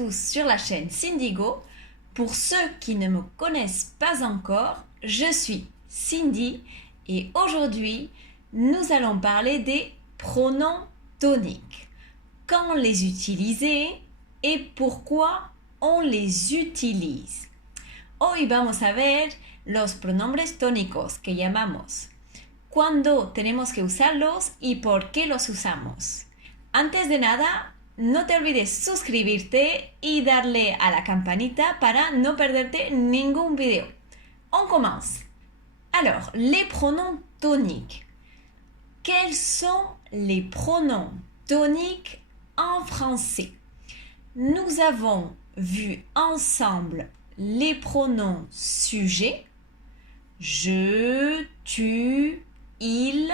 tous sur la chaîne Cindygo. Pour ceux qui ne me connaissent pas encore, je suis Cindy et aujourd'hui, nous allons parler des pronoms toniques. Quand les utiliser et pourquoi on les utilise. Hoy vamos a ver los pronombres tónicos que llamamos, cuándo tenemos que usarlos y por qué los usamos. Antes de nada, no te olvides suscribirte y darle a la campanita para no perderte ningún video. On commence. Alors, les pronoms toniques. Quels sont les pronoms toniques en français? Nous avons vu ensemble les pronoms sujets, je, tu, il,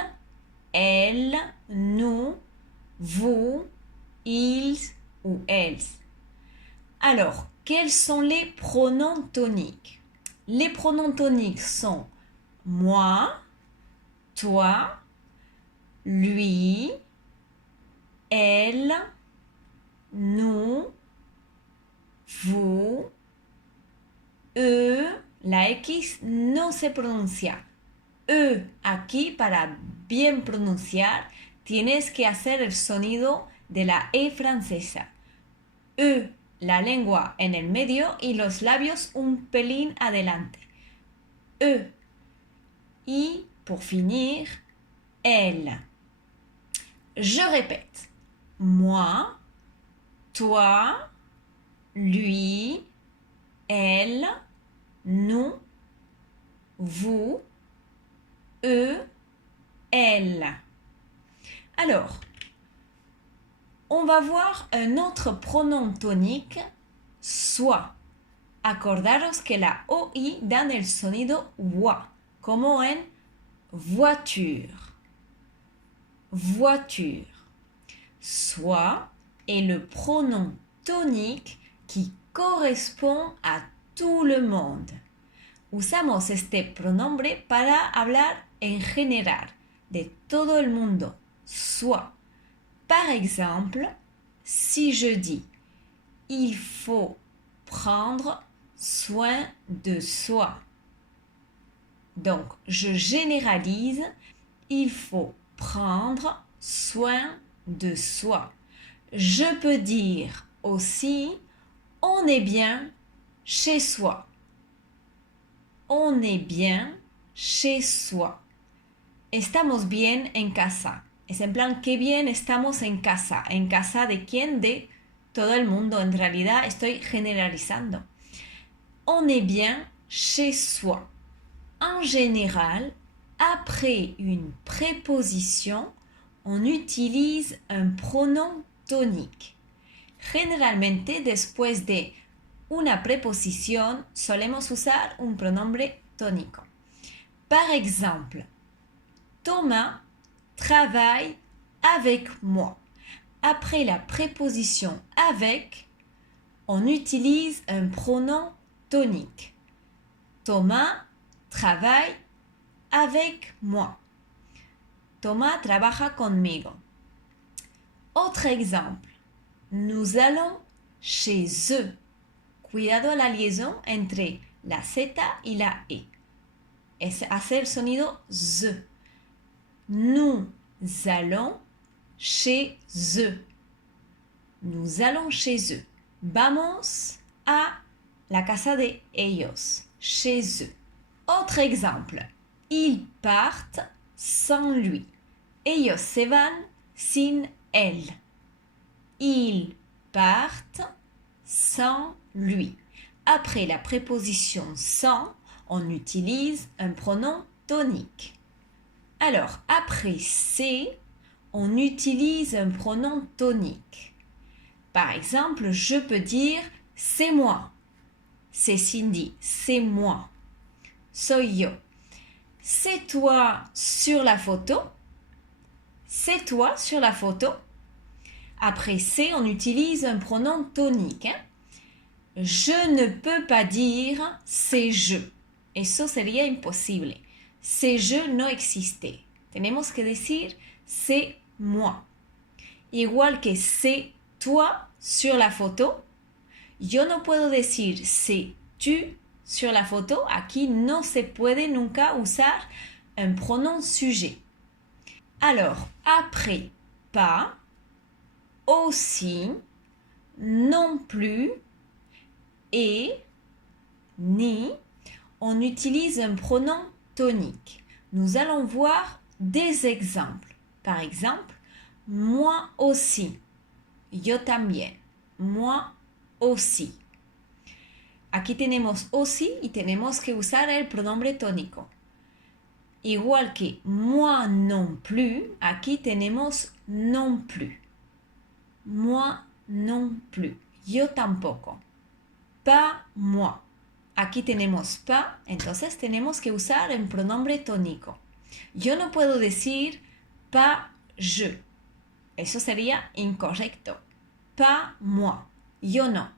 elle, nous, vous, ils ou elles. Alors, quels sont les pronoms toniques? Les pronoms toniques sont moi, toi, lui, elle, nous, vous, eux. La X no se pronuncia. Aquí para bien pronunciar tienes que hacer el sonido de la E francesa. La lengua en el medio y los labios un pelín adelante. Y pour finir, elle. Je répète. Moi, toi, lui, elle, nous, vous, eux, elle. Alors, on va voir un autre pronom tonique, soit. Acordaros que la OI dan el sonido wa, como en voiture. Voiture. Soit est le pronom tonique qui correspond à tout le monde. Usamos este pronombre para hablar en general, de todo el mundo, soit. Par exemple, si je dis « il faut prendre soin de soi ». Donc, je généralise « il faut prendre soin de soi ». Je peux dire aussi « on est bien chez soi ». On est bien chez soi. Estamos bien en casa. Es en plan, qué bien estamos en casa. ¿En casa de quién? De todo el mundo. En realidad estoy generalizando. On est bien chez soi. En général, après une préposition, on utilise un pronom tonique. Generalmente, después de una preposición, solemos usar un pronombre tónico. Par exemple, Thomas travaille avec moi. Après la préposition avec, on utilise un pronom tonique. Thomas travaille avec moi. Thomas trabaja conmigo. Autre exemple, nous allons chez eux. Cuidado a la liaison entre la Z y la E. Es hacer el sonido Z. Nous allons chez eux. Nous allons chez eux. Vamos a la casa de ellos. Chez eux. Autre exemple. Ils partent sans lui. Ellos se van sin él. Ils partent sans lui. Après la préposition sans, on utilise un pronom tonique. Alors, après c'est, on utilise un pronom tonique. Par exemple, je peux dire c'est moi. C'est Cindy, c'est moi. Soy yo. C'est toi sur la photo. C'est toi sur la photo. Après c'est, on utilise un pronom tonique. Je ne peux pas dire c'est je. Eso sería imposible. C'est je no existe. Tenemos que decir c'est moi. Igual que c'est toi sur la photo. Yo no puedo decir c'est tu sur la photo. Aquí no se puede nunca usar un pronom sujet. Alors, après pas, aussi, non plus et ni, on utilise un pronom tonique. Nous allons voir des exemples. Par exemple, moi aussi. Yo también. Moi aussi. Aquí tenemos aussi y tenemos que usar el pronombre tónico. Igual que moi non plus, aquí tenemos non plus. Moi non plus. Yo tampoco. Pas moi. Aquí tenemos pas, entonces tenemos que usar el pronombre tónico. Yo no puedo decir pas je. Eso sería incorrecto. Pas moi. Yo no.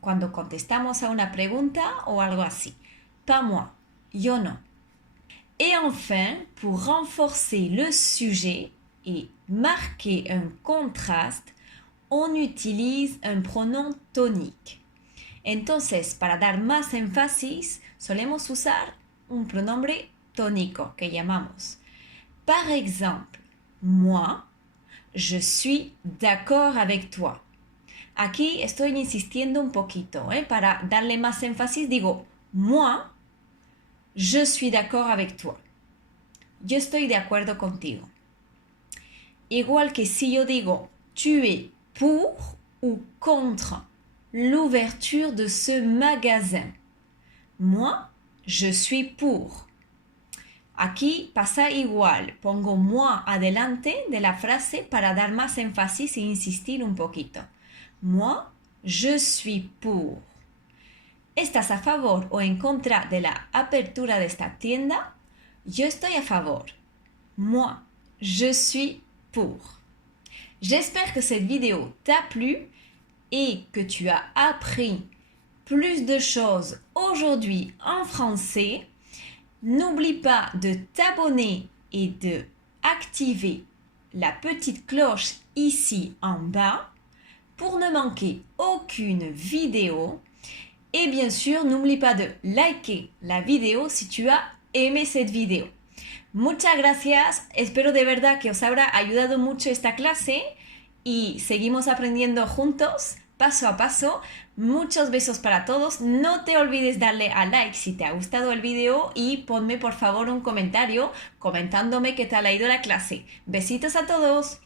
Cuando contestamos a una pregunta o algo así. Pas moi. Yo no. Et enfin, pour renforcer le sujet et marquer un contraste, on utilise un pronom tonique. Entonces, para dar más énfasis, solemos usar un pronombre tónico que llamamos. Par exemple, moi, je suis d'accord avec toi. Aquí estoy insistiendo un poquito, para darle más énfasis digo, moi, je suis d'accord avec toi. Yo estoy de acuerdo contigo. Igual que si yo digo, tu es pour ou contre l'ouverture de ce magasin. Moi, je suis pour. Aquí pasa igual. Pongo moi adelante de la frase para dar más énfasis e insistir un poquito. Moi, je suis pour. ¿Estás a favor o en contra de la apertura de esta tienda? Yo estoy a favor. Moi, je suis pour. J'espère que cette vidéo t'a plu et que tu as appris plus de choses aujourd'hui en français. N'oublie pas de t'abonner et de activer la petite cloche ici en bas pour ne manquer aucune vidéo. Et bien sûr, n'oublie pas de liker la vidéo si tu as aimé cette vidéo. Muchas gracias, espero de verdad que os habrá ayudado mucho esta clase y seguimos aprendiendo juntos, paso a paso. Muchos besos para todos, no te olvides darle a like si te ha gustado el video y ponme por favor un comentario comentándome qué tal ha ido la clase. Besitos a todos.